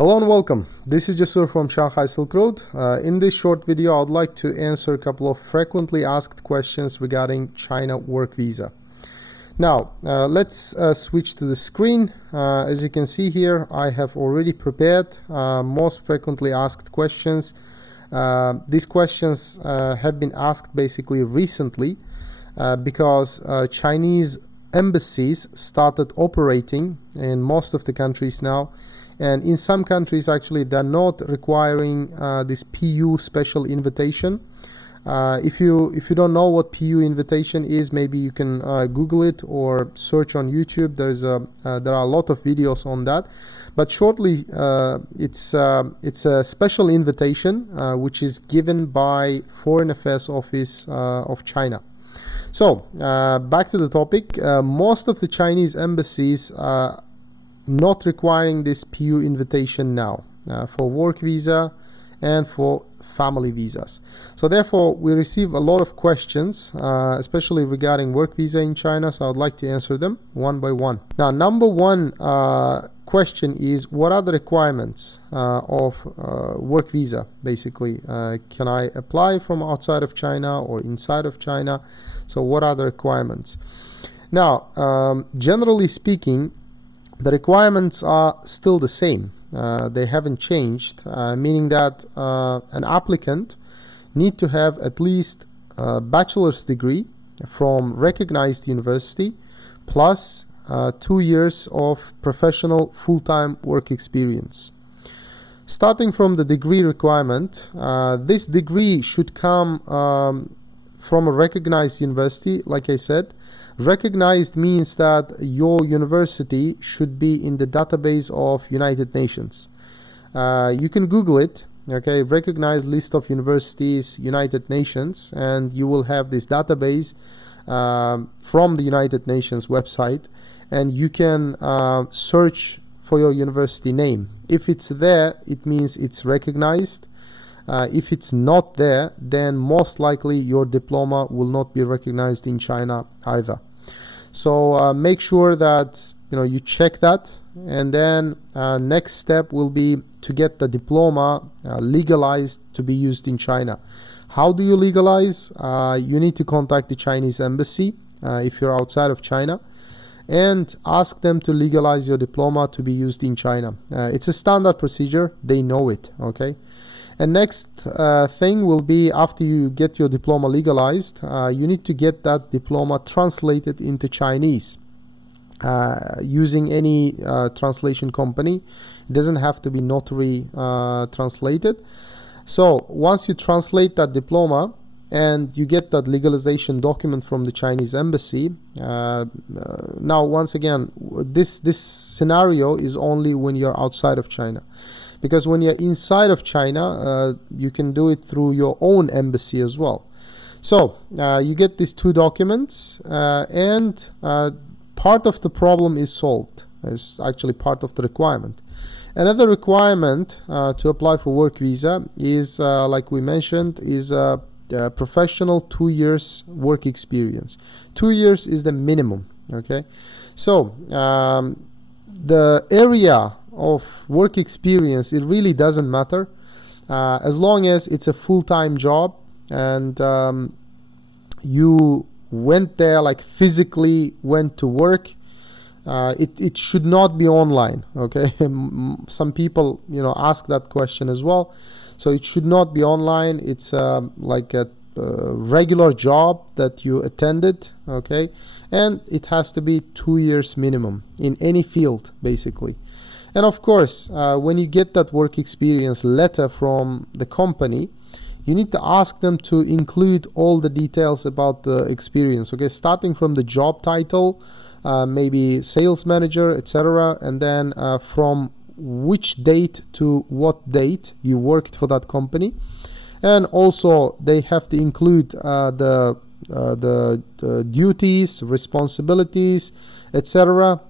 Hello and welcome. This is Jasur from Shanghai Silk Road. In this short video, I would like to answer a couple of frequently asked questions regarding China work visa. Now, let's switch to the screen. As you can see here, I have already prepared most frequently asked questions. These questions have been asked basically recently because Chinese embassies started operating in most of the countries now. And in some countries, actually, they're not requiring this PU special invitation. If you don't know what PU invitation is, maybe you can Google it or search on YouTube. There are a lot of videos on that. But shortly, it's a special invitation which is given by Foreign Affairs Office of China. So back to the topic. Most of the Chinese embassies not requiring this PU invitation now for work visa and for family visas. So therefore, we receive a lot of questions, especially regarding work visa in China. So I'd like to answer them one by one. Now, number one question is, what are the requirements of work visa? Basically, can I apply from outside of China or inside of China? So what are the requirements? Now, generally speaking, the requirements are still the same. They haven't changed, meaning that an applicant need to have at least a bachelor's degree from recognized university plus 2 years of professional full-time work experience. Starting from the degree requirement, this degree should come from a recognized university. Like I said, recognized means that your university should be in the database of United Nations. You can Google it, okay, recognized list of universities, United Nations, and you will have this database from the United Nations website, and you can search for your university name. If it's there, it means it's recognized. If it's not there, then most likely your diploma will not be recognized in China either. So make sure that you check that, and then next step will be to get the diploma legalized to be used in China. How do you legalize? You need to contact the Chinese embassy if you're outside of China, and ask them to legalize your diploma to be used in China. It's a standard procedure. They know it. Okay. And next thing will be, after you get your diploma legalized, you need to get that diploma translated into Chinese using any translation company. It doesn't have to be notary translated. So once you translate that diploma and you get that legalization document from the Chinese embassy, now once again, this scenario is only when you're outside of China. Because when you're inside of China, you can do it through your own embassy as well. So you get these two documents, and part of the problem is solved. It's actually part of the requirement. Another requirement to apply for work visa is, like we mentioned, is a professional 2 years work experience. 2 years is the minimum. Okay, so the area of work experience, it really doesn't matter as long as it's a full-time job and you went there, like physically went to work. It should not be online. Okay, some people ask that question as well. So it should not be online. It's like a regular job that you attended. Okay, and it has to be 2 years minimum in any field basically. And of course, when you get that work experience letter from the company, you need to ask them to include all the details about the experience. Okay, starting from the job title, maybe sales manager, etc., and then from which date to what date you worked for that company. And also, they have to include the duties, responsibilities, etc.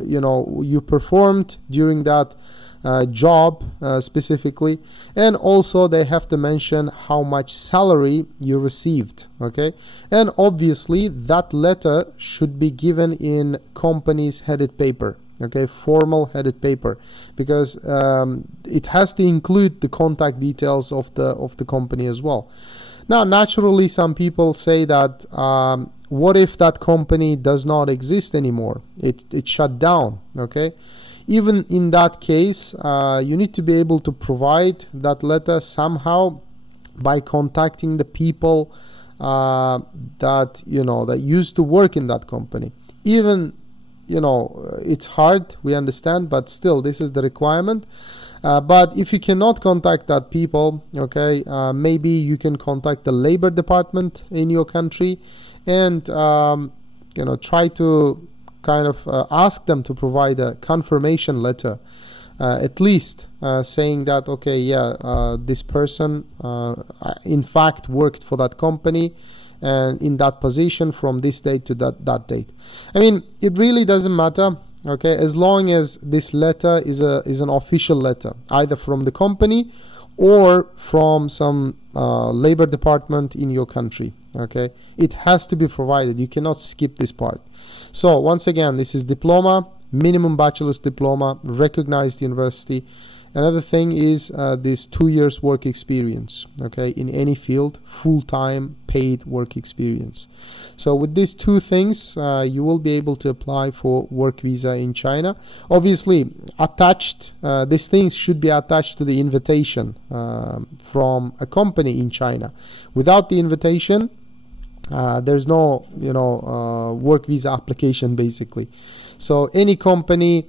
You performed during that job specifically, and also they have to mention how much salary you received. Okay, and obviously that letter should be given in company's headed paper. okay, formal headed paper, because it has to include the contact details of the company as well. Now, naturally, some people say that what if that company does not exist anymore? It shut down, okay? Even in that case, you need to be able to provide that letter somehow by contacting the people that used to work in that company. Even it's hard, we understand, but still this is the requirement. But if you cannot contact that people, okay, maybe you can contact the labor department in your country and try to kind of ask them to provide a confirmation letter, at least saying that, okay, yeah, this person in fact worked for that company and in that position from this date to that date. I mean, it really doesn't matter, okay, as long as this letter is an official letter, either from the company or from some labor department in your country, okay. It has to be provided. You cannot skip this part. So once again, this is diploma, minimum bachelor's diploma, recognized university. Another thing is this 2 years work experience, okay, in any field, full-time paid work experience. So with these two things, you will be able to apply for work visa in China. Obviously, attached, these things should be attached to the invitation from a company in China. Without the invitation, there's no, work visa application basically. So any company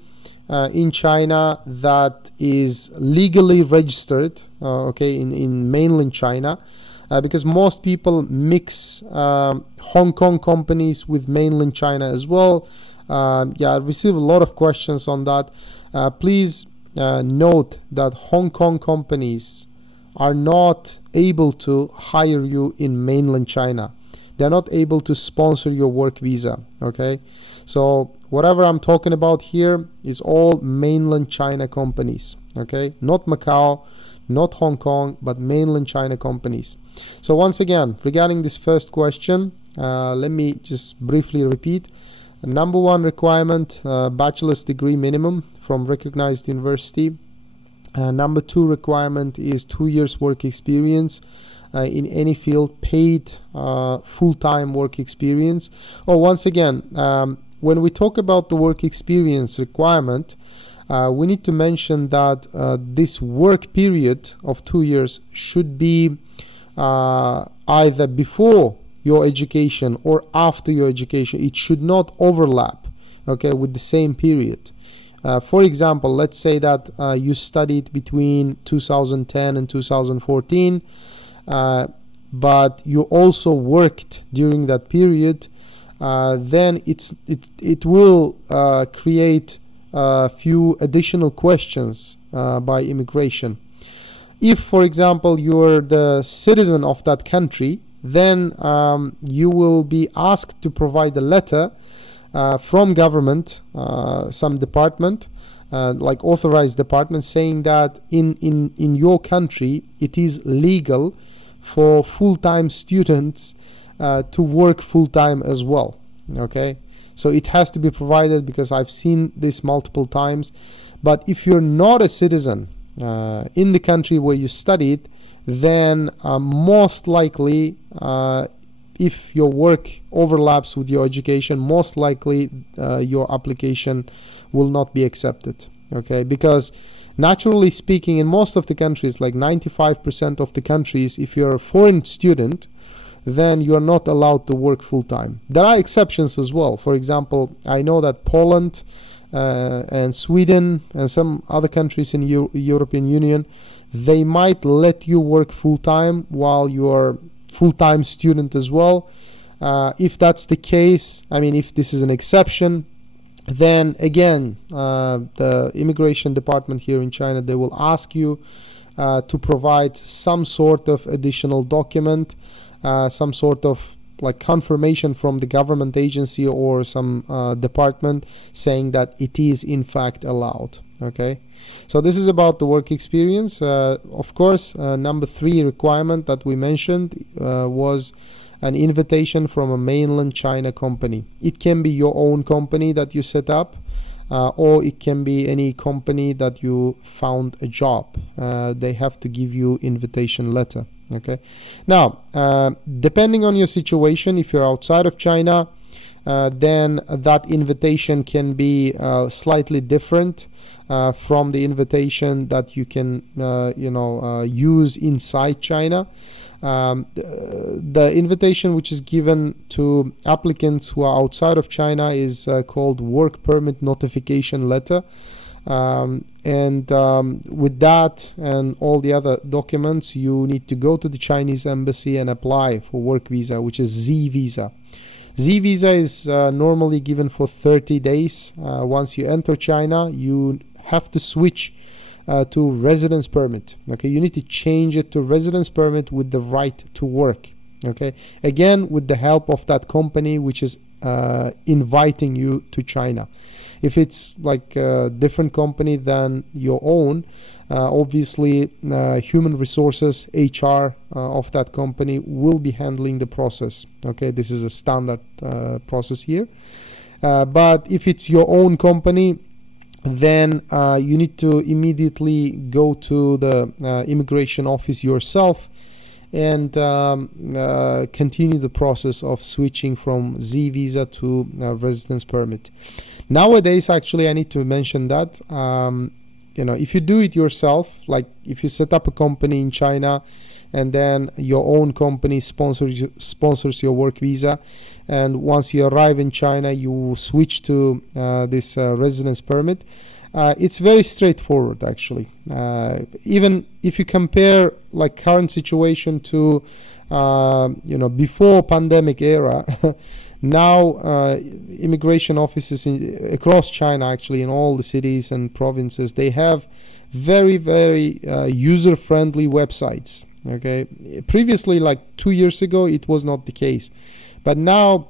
in China that is legally registered, okay, in mainland China, because most people mix Hong Kong companies with mainland China as well. I receive a lot of questions on that. Please note that Hong Kong companies are not able to hire you in mainland China. They're not able to sponsor your work visa, okay? So whatever I'm talking about here is all mainland China companies, okay? Not Macau, not Hong Kong, but mainland China companies. So once again, regarding this first question, let me just briefly repeat. Number one requirement, bachelor's degree minimum from recognized university. Number two requirement is 2 years work experience in any field, paid full-time work experience. Once again, when we talk about the work experience requirement, we need to mention that this work period of 2 years should be either before your education or after your education. It should not overlap, okay, with the same period. For example, let's say that you studied between 2010 and 2014, but you also worked during that period, then it will create a few additional questions by immigration. If, for example, you're the citizen of that country, then you will be asked to provide a letter from government, some department, like authorized department, saying that in your country it is legal for full-time students to work full-time as well, okay? So it has to be provided, because I've seen this multiple times. But if you're not a citizen in the country where you studied, then most likely, if your work overlaps with your education, most likely your application will not be accepted, okay? Because naturally speaking, in most of the countries, like 95% of the countries, if you're a foreign student, then you are not allowed to work full-time. There are exceptions as well. For example, I know that Poland and Sweden and some other countries in European Union, they might let you work full-time while you are full-time student as well. If that's the case, I mean, if this is an exception, then again, the immigration department here in China, they will ask you to provide some sort of additional document, some sort of like confirmation from the government agency or some department saying that it is in fact allowed, okay? So this is about the work experience. Of course, number three requirement that we mentioned was an invitation from a mainland China company. It can be your own company that you set up. or it can be any company that you found a job. They have to give you invitation letter. Okay. Now, depending on your situation, if you're outside of China, then that invitation can be slightly different from the invitation that you can use inside China. The invitation which is given to applicants who are outside of China is called work permit notification letter. With that and all the other documents, you need to go to the Chinese embassy and apply for work visa, which is Z visa. Z visa is normally given for 30 days. Once you enter China, you have to switch to residence permit. Okay, you need to change it to residence permit with the right to work. Okay, again with the help of that company which is inviting you to China. If it's like a different company than your own, obviously human resources, HR of that company will be handling the process. Okay, this is a standard process here. But if it's your own company, then you need to immediately go to the immigration office yourself and continue the process of switching from Z visa to residence permit. Nowadays, actually, I need to mention that if you do it yourself, like if you set up a company in China and then your own company sponsors your work visa, and once you arrive in China, you switch to this residence permit. It's very straightforward, actually. Even if you compare like current situation to before pandemic era, now immigration offices across China, actually in all the cities and provinces, they have very, very user-friendly websites. Okay, previously, like 2 years ago, it was not the case. But now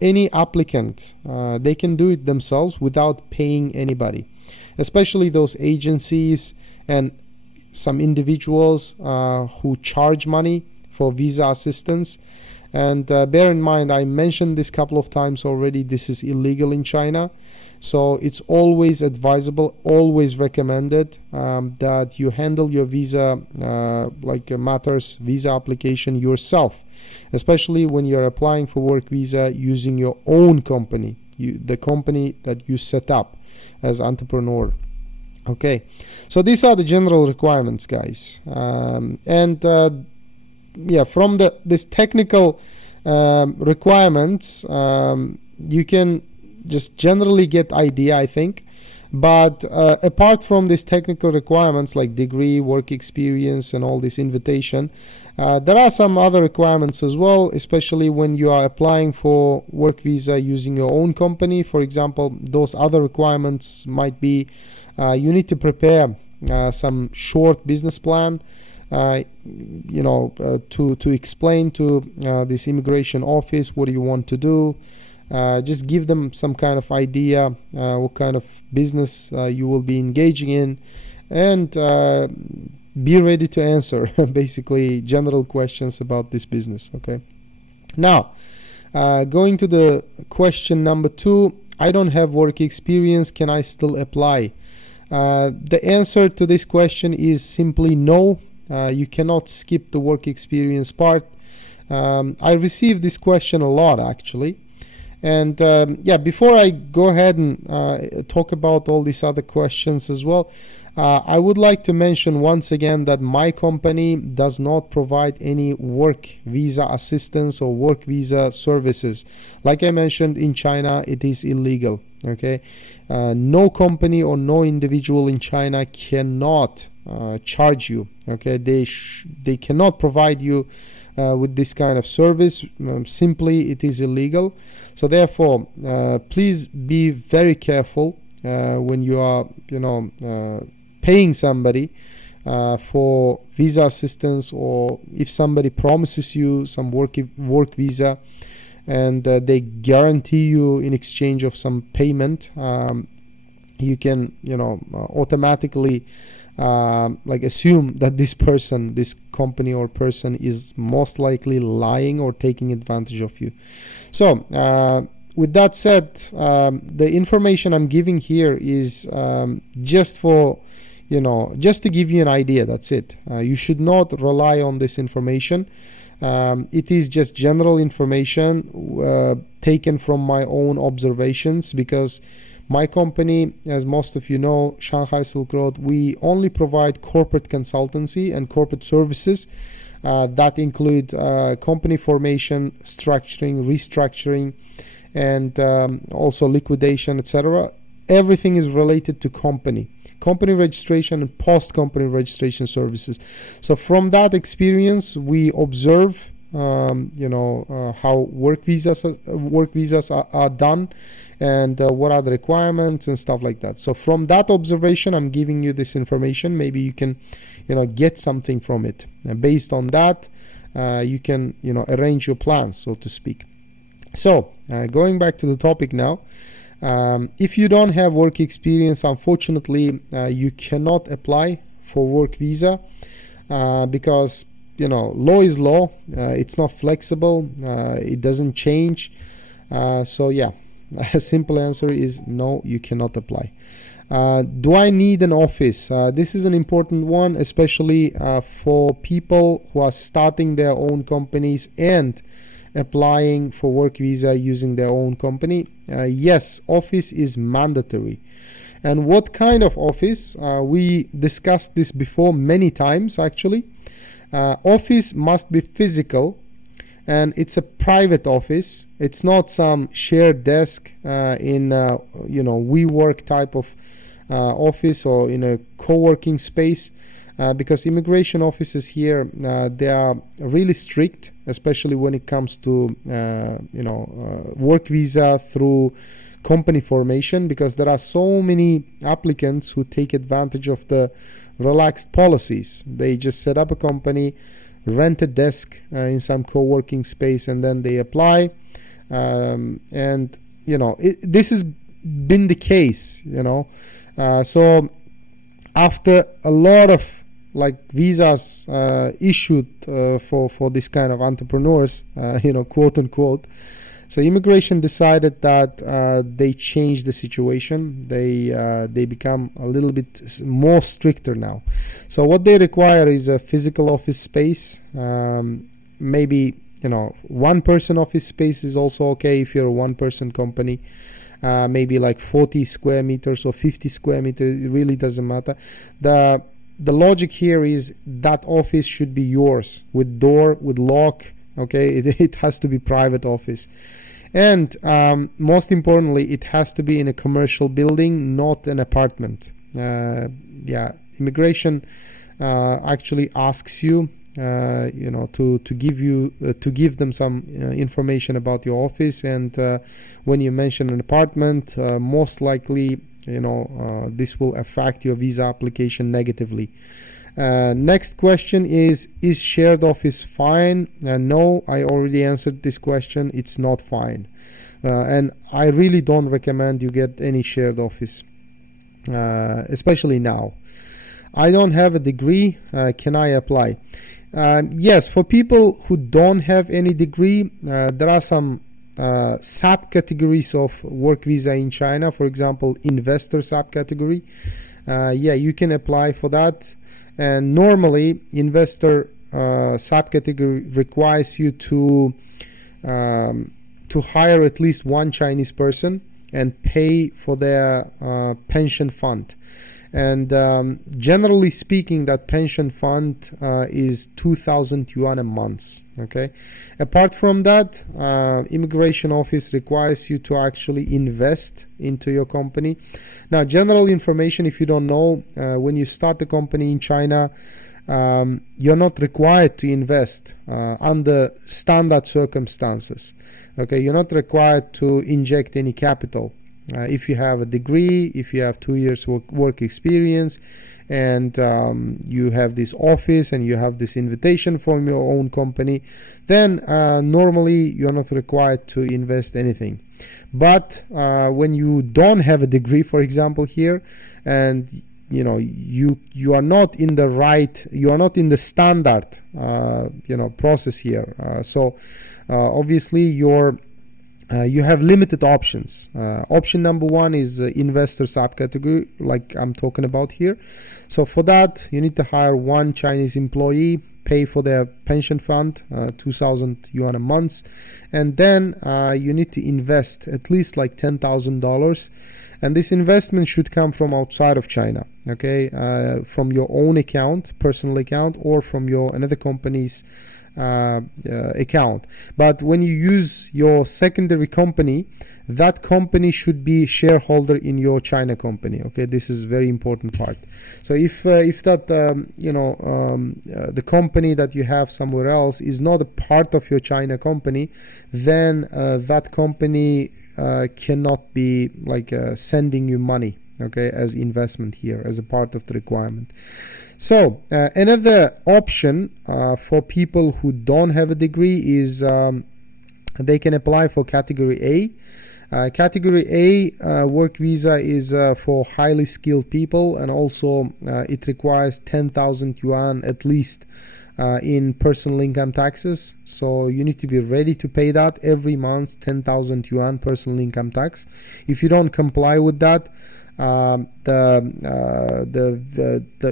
any applicant, they can do it themselves without paying anybody, especially those agencies and some individuals who charge money for visa assistance. And bear in mind, I mentioned this a couple of times already, this is illegal in China. So it's always advisable, always recommended that you handle your visa matters, visa application yourself, especially when you're applying for work visa using your own company, the company that you set up as entrepreneur. Okay, so these are the general requirements, guys. From this technical requirements, you can just generally get idea, I think. But apart from these technical requirements like degree, work experience, and all this invitation, there are some other requirements as well, especially when you are applying for work visa using your own company. For example, those other requirements might be you need to prepare some short business plan, to explain to this immigration office what do you want to do. Just give them some kind of idea what kind of business you will be engaging in, and be ready to answer basically general questions about this business. Okay, now going to the question number 2, I don't have work experience, can I still apply? The answer to this question is simply no. You cannot skip the work experience part. I received this question a lot, actually. And before I go ahead and talk about all these other questions as well, I would like to mention once again that my company does not provide any work visa assistance or work visa services. Like I mentioned, in China, it is illegal. Okay, no company or no individual in China cannot charge you. Okay, they cannot provide you with this kind of service. Simply, it is illegal. So therefore, please be very careful when you are, paying somebody for visa assistance, or if somebody promises you some work visa and they guarantee you in exchange of some payment, you can automatically assume that this person, this company or person, is most likely lying or taking advantage of you. So with that said, the information I'm giving here is just for, just to give you an idea. That's it. You should not rely on this information. It is just general information taken from my own observations, because my company, as most of you know, Shanghai Silk Road, we only provide corporate consultancy and corporate services that include company formation, structuring, restructuring, and also liquidation, etc. Everything is related to company registration and post-company registration services. So from that experience, we observe, how work visas are done, and what are the requirements and stuff like that. So from that observation, I'm giving you this information. Maybe you can, get something from it. And based on that, you can, arrange your plans, so to speak. So going back to the topic now. If you don't have work experience, unfortunately, you cannot apply for work visa because, law is law. It's not flexible. It doesn't change. So yeah, a simple answer is no, you cannot apply. Do I need an office? This is an important one, especially for people who are starting their own companies and applying for work visa using their own company. Yes, office is mandatory. And what kind of office? We discussed this before many times actually. Office must be physical, and it's a private office. It's not some shared desk in WeWork type of office or in a co-working space. Because immigration offices here, they are really strict, especially when it comes to work visa through company formation, because there are so many applicants who take advantage of the relaxed policies. They just set up a company, rent a desk in some co-working space, and then they apply. This has been the case, so after a lot of visas issued for this kind of entrepreneurs, quote unquote. So immigration decided that they changed the situation. They become a little bit more stricter now. So what they require is a physical office space. Maybe one person office space is also okay if you're a one person company. Maybe 40 square meters or 50 square meters. It really doesn't matter. The logic here is that office should be yours, with door, with lock. Okay, it has to be private office, and most importantly, it has to be in a commercial building, not an apartment. Immigration actually asks you, to give them some information about your office, and when you mention an apartment, most likely, this will affect your visa application negatively. Next question is shared office fine? No, I already answered this question. It's not fine. And I really don't recommend you get any shared office, especially now. I don't have a degree. Can I apply? Yes, for people who don't have any degree, there are some subcategories of work visa in China. For example, investor subcategory. You can apply for that. And normally, investor subcategory requires you to hire at least one Chinese person and pay for their pension fund. And generally speaking, that pension fund is 2,000 yuan a month. Okay. Apart from that, immigration office requires you to actually invest into your company. Now, general information, if you don't know, when you start a company in China, you're not required to invest under standard circumstances. Okay, you're not required to inject any capital. If you have a degree, if you have 2 years work experience, and you have this office and you have this invitation from your own company, then normally you're not required to invest anything. But when you don't have a degree, for example, here, and you are not in the right, you are not in the standard process here. So obviously your you have limited options. Option number one is investor subcategory, like I'm talking about here. So for that, you need to hire one Chinese employee, pay for their pension fund, 2,000 yuan a month, and then you need to invest at least like $10,000, and this investment should come from outside of China, okay, from your own account, personal account, or from your another company's account. But when you use your secondary company, that company should be shareholder in your China company. Okay, this is very important part. So if that the company that you have somewhere else is not a part of your China company, then that company cannot be like sending you money, okay, as investment here as a part of the requirement. So another option for people who don't have a degree is they can apply for category A. Category A work visa is for highly skilled people, and also it requires 10,000 yuan at least in personal income taxes. So you need to be ready to pay that every month, 10,000 yuan personal income tax. If you don't comply with that,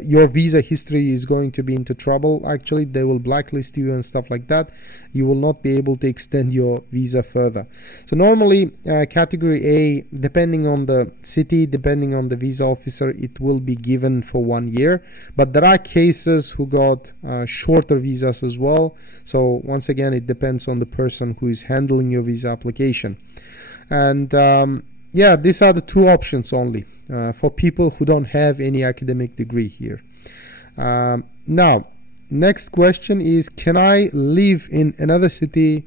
your visa history is going to be into trouble. Actually, they will blacklist you and stuff like that. You will not be able to extend your visa further. So normally category A, depending on the city, depending on the visa officer, it will be given for 1 year, but there are cases who got shorter visas as well. So once again, it depends on the person who is handling your visa application. And yeah, these are the two options only for people who don't have any academic degree here. Now, next question is, can I live in another city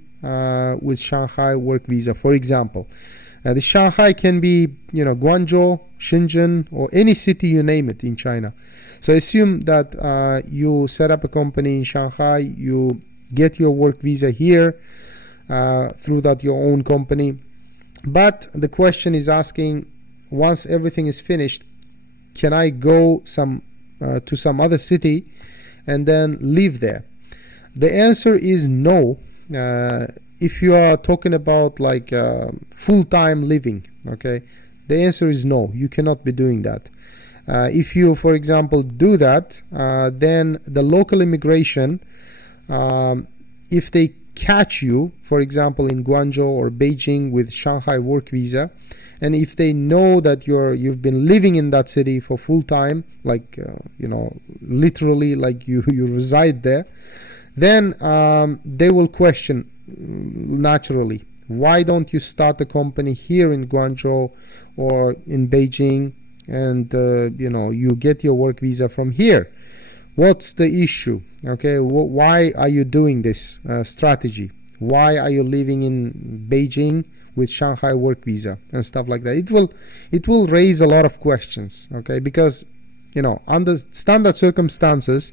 with Shanghai work visa? For example, the Shanghai can be, Guangzhou, Shenzhen, or any city you name it in China. So assume that you set up a company in Shanghai, you get your work visa here through that your own company. But the question is asking, once everything is finished, can I go to some other city and then live there? The answer is no. If you are talking about like full-time living, okay, the answer is no. You cannot be doing that. If you, for example, do that, then the local immigration, if they catch you, for example, in Guangzhou or Beijing with Shanghai work visa, and if they know that you've been living in that city for full time, like literally like you reside there, then they will question naturally, why don't you start a company here in Guangzhou or in Beijing, and you get your work visa from here? What's the issue? Okay, why are you doing this strategy? Why are you living in Beijing with Shanghai work visa and stuff like that? It will raise a lot of questions, okay? Because under standard circumstances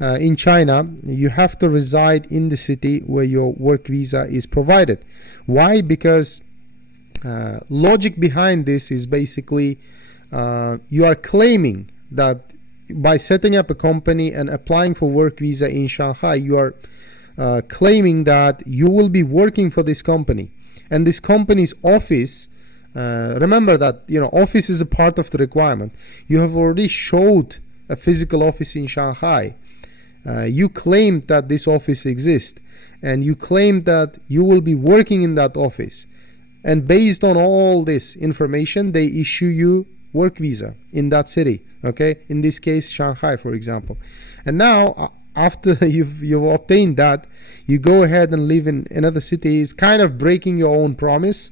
in China, you have to reside in the city where your work visa is provided. Why? Because logic behind this is basically you are claiming that by setting up a company and applying for work visa in Shanghai, you are claiming that you will be working for this company, and this company's office, remember that office is a part of the requirement. You have already showed a physical office in Shanghai. You claimed that this office exists, and you claimed that you will be working in that office, and based on all this information, they issue you work visa in that city, okay, in this case Shanghai, for example. And now after you've obtained that, you go ahead and live in another city. It's kind of breaking your own promise,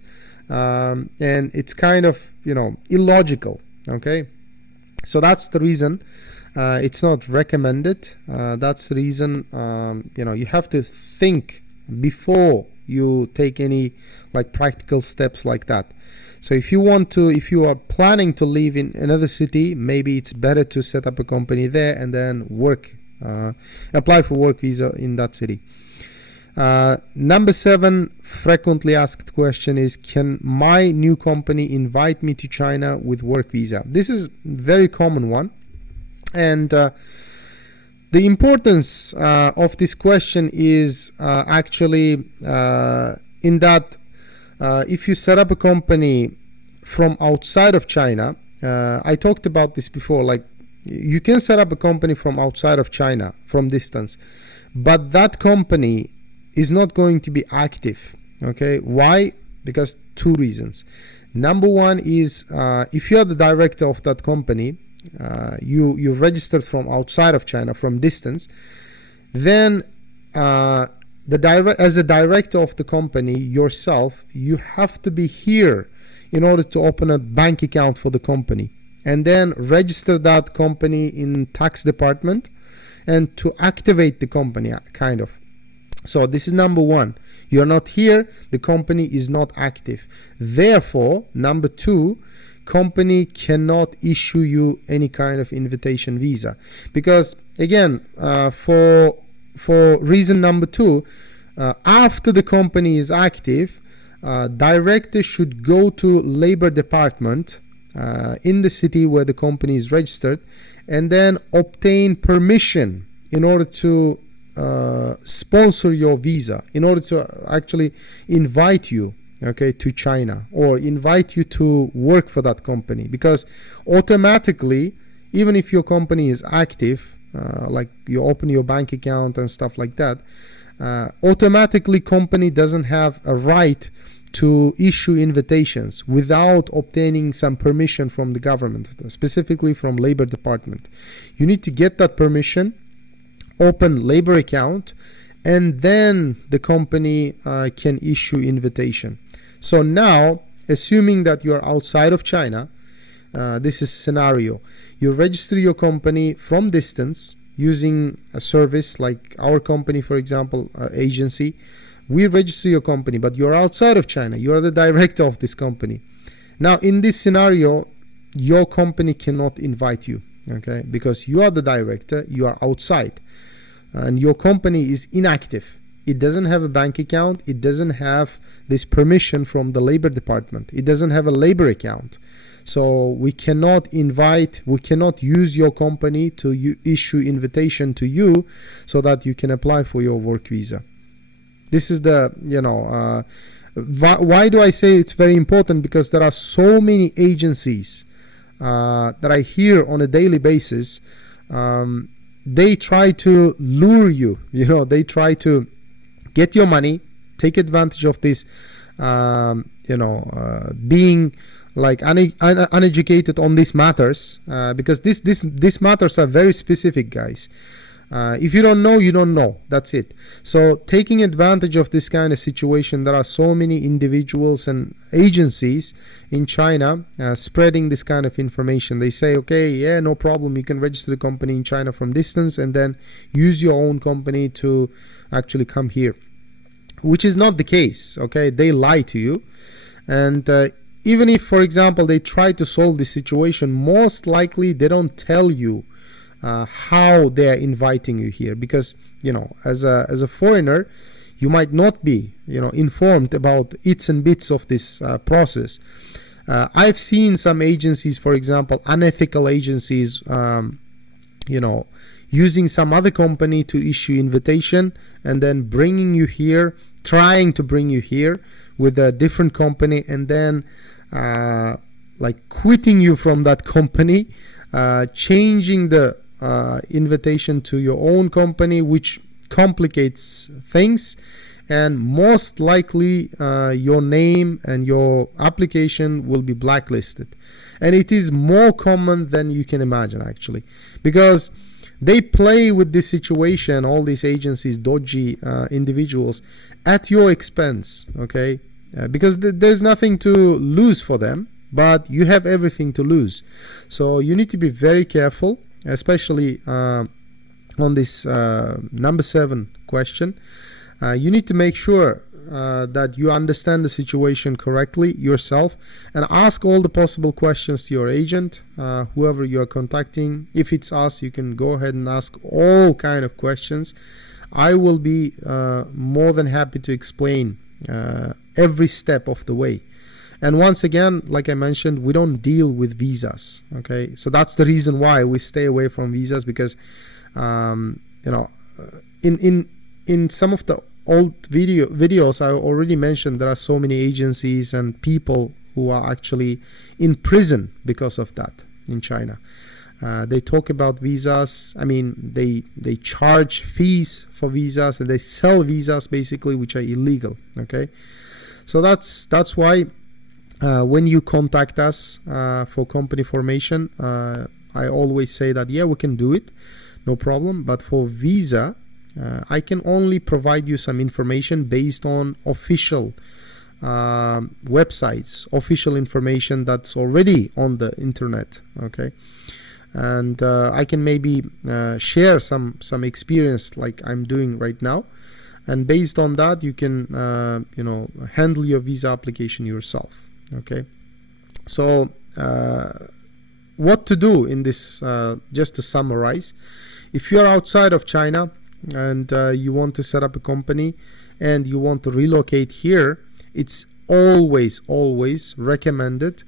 and it's kind of illogical, okay? So that's the reason it's not recommended. That's the reason you have to think before you take any like practical steps like that. So if you are planning to live in another city, maybe it's better to set up a company there and then apply for work visa in that city. Number 7 frequently asked question is, can my new company invite me to China with work visa? This is a very common one, and the importance of this question is actually in that if you set up a company from outside of China, I talked about this before, like you can set up a company from outside of China from distance, but that company is not going to be active. Okay, why? Because two reasons. Number one is if you are the director of that company, you registered from outside of China from distance, then as a director of the company yourself, you have to be here in order to open a bank account for the company and then register that company in tax department and to activate the company, kind of. So this is number one. You're not here, the company is not active. Therefore, number two, company cannot issue you any kind of invitation visa, because again, for reason number two, after the company is active, director should go to labor department in the city where the company is registered and then obtain permission in order to sponsor your visa, in order to actually invite you, okay, to China, or invite you to work for that company. Because automatically, even if your company is active, like you open your bank account and stuff like that, automatically company doesn't have a right to issue invitations without obtaining some permission from the government, specifically from labor department. You need to get that permission, open labor account, and then the company can issue invitation. So now, assuming that you're outside of China, this is scenario. You register your company from distance using a service like our company, for example, agency. We register your company, but you're outside of China. You are the director of this company. Now, in this scenario, your company cannot invite you, okay? Because you are the director, you are outside, and your company is inactive. It doesn't have a bank account. It doesn't have this permission from the labor department. It doesn't have a labor account. So we cannot use your company to issue invitation to you so that you can apply for your work visa. This is the, why do I say it's very important? Because there are so many agencies that I hear on a daily basis. They try to lure you, they try to get your money, take advantage of this, being like uneducated on these matters, because these matters are very specific, guys. If you don't know, you don't know. That's it. So taking advantage of this kind of situation, there are so many individuals and agencies in China spreading this kind of information. They say, okay, yeah, no problem. You can register the company in China from distance and then use your own company to actually come here, which is not the case. Okay, they lie to you. And even if, for example, they try to solve this situation, most likely they don't tell you how they are inviting you here, because as a foreigner, you might not be informed about its and bits of this process. I've seen some agencies, for example, unethical agencies, using some other company to issue invitation and then bringing you here, trying to bring you here with a different company, and then like quitting you from that company, changing the invitation to your own company, which complicates things, and most likely your name and your application will be blacklisted. And it is more common than you can imagine, actually, because they play with this situation, all these agencies, dodgy individuals, at your expense, okay? Because there's nothing to lose for them, but you have everything to lose. So you need to be very careful, especially on this number 7 question. You need to make sure that you understand the situation correctly yourself, and ask all the possible questions to your agent, whoever you are contacting. If it's us, you can go ahead and ask all kind of questions. I will be more than happy to explain every step of the way. And once again, like I mentioned, we don't deal with visas, okay? So that's the reason why we stay away from visas, because in some of the old videos, I already mentioned there are so many agencies and people who are actually in prison because of that in China. They talk about visas. I mean, they charge fees for visas, and they sell visas basically, which are illegal. Okay, so that's why when you contact us for company formation, I always say that yeah, we can do it, no problem. But for visa, I can only provide you some information based on official websites, official information that's already on the internet. Okay. And I can maybe share some experience like I'm doing right now, and based on that you can handle your visa application yourself. Okay, so what to do in this, just to summarize, if you are outside of China and you want to set up a company and you want to relocate here, it's always recommended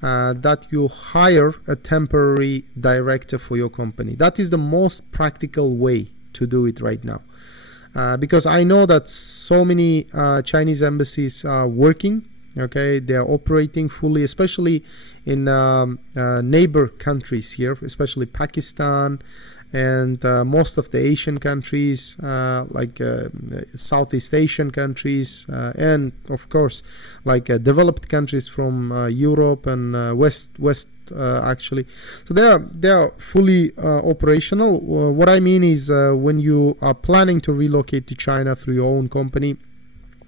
that you hire a temporary director for your company. That is the most practical way to do it right now, because I know that so many Chinese embassies are working. Okay, they are operating fully, especially in neighbor countries here, especially Pakistan and most of the Asian countries, like Southeast Asian countries, and of course like developed countries from Europe and West actually. So they are fully operational. What I mean is when you are planning to relocate to China through your own company,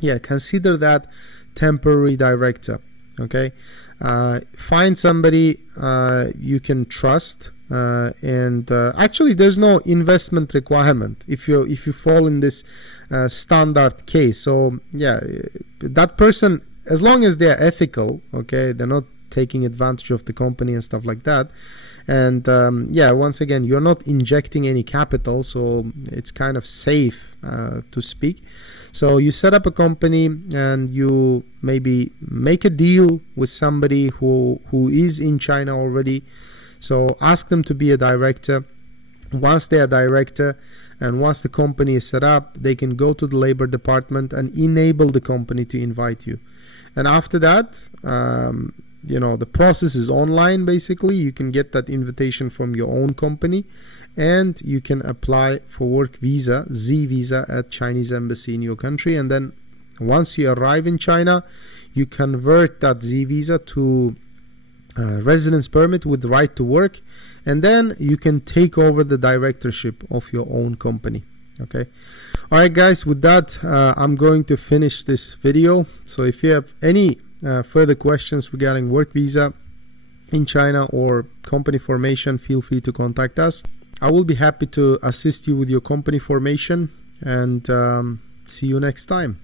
yeah, consider that temporary director. Okay, find somebody you can trust. And actually there's no investment requirement if you fall in this standard case. So yeah, that person, as long as they're ethical, okay, they're not taking advantage of the company and stuff like that, and yeah, once again, you're not injecting any capital, so it's kind of safe to speak. So you set up a company and you maybe make a deal with somebody who is in China already. So ask them to be a director. Once they are director and once the company is set up, they can go to the labor department and enable the company to invite you. And after that, the process is online basically. You can get that invitation from your own company and you can apply for work visa, Z visa, at Chinese embassy in your country. And then once you arrive in China, you convert that Z visa to residence permit with right to work, and then you can take over the directorship of your own company. Okay, all right guys, with that I'm going to finish this video. So if you have any further questions regarding work visa in China or company formation, feel free to contact us. I will be happy to assist you with your company formation, and see you next time.